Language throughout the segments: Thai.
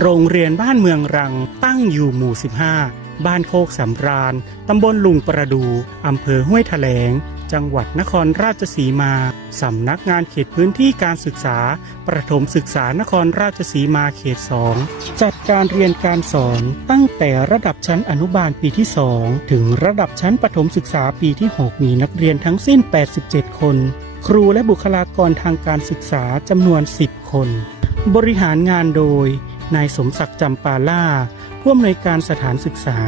โรงเรียนบ้านเมืองรังตั้งอยู่หมู่ 15 บ้านโคกสำราญ ตำบลลุงประดูอำเภอห้วยแถลง จังหวัดนครราชสีมา สำนักงานเขตพื้นที่การศึกษา ประถมศึกษานครราชสีมาเขต 2 จัดการเรียนการสอนตั้งแต่ระดับชั้นอนุบาลปีที่ 2 ถึงระดับชั้นประถมศึกษาปีที่ 6 มีนักเรียนทั้งสิ้น 87 คน ครูและบุคลากรทางการศึกษาจำนวน 10 คน บริหารงานโดย นายสมศักดิ์จำปาล่าผู้อำนวยการสถานศึกษา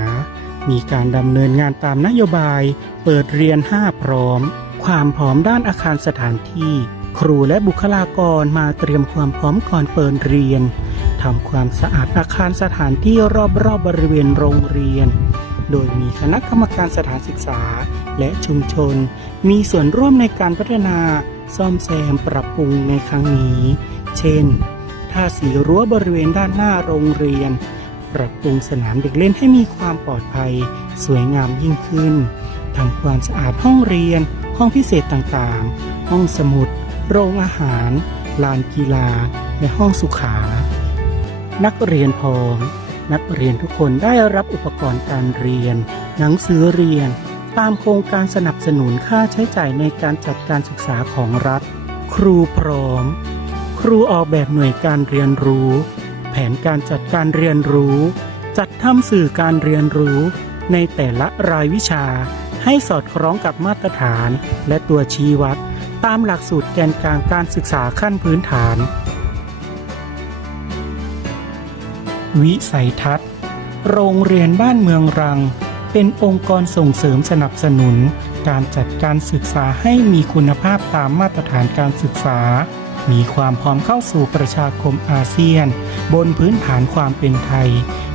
มีการดำเนินงานตามนโยบาย เปิดเรียน 5 พร้อม ความพร้อมด้านอาคารสถานที่ ครูและบุคลากรมาเตรียมความพร้อมก่อนเปิดเรียนทำความสะอาดอาคารสถานที่รอบๆบบริเวณโรงเรียน โดยมีคณะกรรมการสถานศึกษา และชุมชน มีส่วนร่วมในการพัฒนา ซ่อมแซมปรับปรุงในครั้งนี้ เช่นาสีรั้วบริเวณด้านหน้าโรงเรียน ปรับปรุงสนามเด็กเล่นให้มีความปลอดภัย สวยงามยิ่งขึ้นทำความสะอาดห้องเรียน ห้องพิเศษต่างๆ ห้องสมุด โรงอาหาร ลานกีฬา และห้องสุขา นักเรียนพร้อมนักเรียนทุกคนได้รับอุปกรณ์การเรียน หนังสือเรียน ตามโครงการสนับสนุนค่าใช้จ่ายในการจัดการศึกษาของรัฐ ครูพร้อม ครูออกแบบหน่วยการเรียนรู้ แผนการจัดการเรียนรู้ จัดทำสื่อการเรียนรู้ ในแต่ละรายวิชา ให้สอดคล้องกับมาตรฐาน และตัวชี้วัด ตามหลักสูตรแกนกลางการศึกษาขั้นพื้นฐาน วิสัยทัศน์ โรงเรียนบ้านเมืองรัง เป็นองค์กรส่งเสริมสนับสนุน การจัดการศึกษาให้มีคุณภาพตามมาตรฐานการศึกษา มีความพร้อมเข้าสู่ประชาคมอาเซียน บนพื้นฐานความเป็นไทย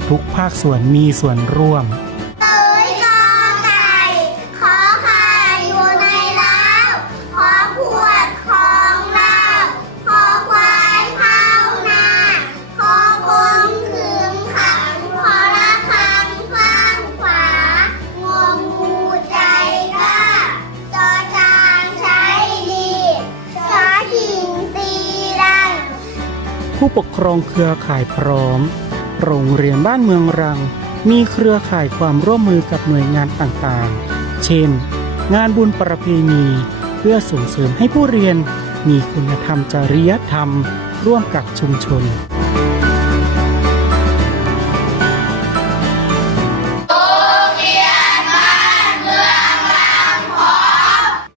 ทุกภาคส่วนมีส่วนร่วม ผู้ปกครองเครือข่ายพร้อม โรงเรียนบ้านเมืองรัง มีเครือข่ายความร่วมมือกับหน่วยงานต่างๆ เช่น งานบุญประเพณี เพื่อส่งเสริมให้ผู้เรียนมีคุณธรรมจริยธรรม ร่วมกับชุมชน